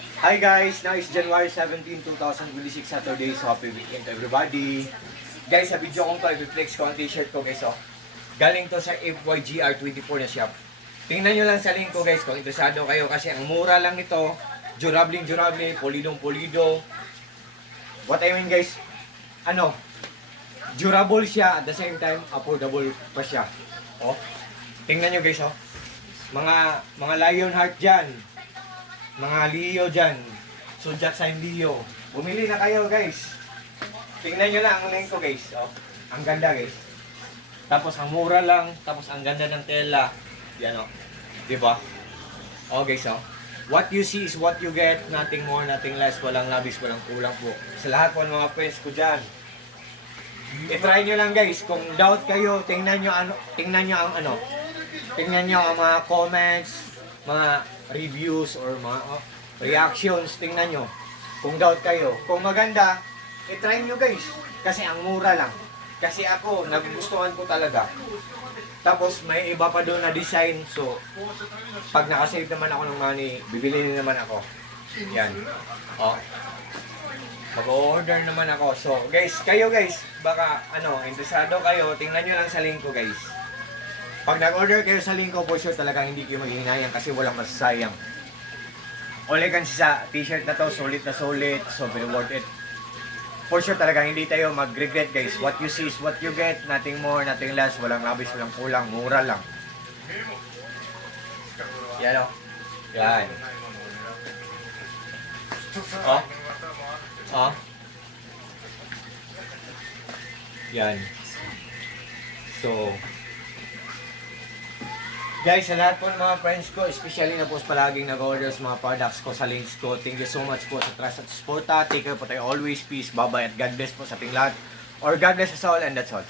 Hi guys, now is January 17, 2026, Saturday, so happy weekend to everybody. Guys, sa video kong to, i-flex ko ang t-shirt ko guys, oh. Galing to sa FYGR24 na shop. Tingnan nyo lang sa link ko guys kung interesado kayo kasi ang mura lang nito, durable, polidong. What I mean guys, durable siya at the same time, affordable pa siya. Oh, tingnan nyo guys, oh. Mga lion heart dyan, mga Leo dyan, Zodiac sign Leo. Bumili na kayo guys. Tingnan nyo lang ang link ko guys. Oh, ang ganda guys. Tapos ang mura lang, tapos ang ganda ng tela. Yan oh. Diba? Oh guys oh. What you see is what you get. Nothing more, nothing less. Walang labis, walang kulang po. Sa lahat po ng mga friends ko dyan. I-try nyo lang guys. Kung doubt kayo, tingnan nyo ang tingnan nyo ang mga comments, mga reviews or mga reactions, tingnan nyo. Kung doubt kayo. Kung maganda, i-try nyo guys. Kasi ang mura lang. Kasi ako, nagugustuhan ko talaga. Tapos may iba pa doon na design. So, pag nakasave naman ako ng money, bibili naman ako. Yan. Oh. Mag-order naman ako. So, guys, kayo guys, baka interesado kayo, tingnan nyo lang sa link ko guys. Pag nag-order kayo sa link ko, for sure talagang hindi kayo maghihinayang kasi walang masasayang. Ulikan sa t-shirt na to, sulit na sulit, so very worth it. For sure talagang hindi tayo mag-regret guys. What you see is what you get, nothing more, nothing less, walang labis, walang kulang, mura lang. Yan o. Yan. Oh. Oh. Yan. So, guys, sa lahat po ng mga friends ko, especially na po palaging nag-order sa mga products ko sa links ko, thank you so much po sa trust at support. Take care po tayo always. Peace, bye-bye, at God bless po sa ating lahat. Or God bless us all, and that's all.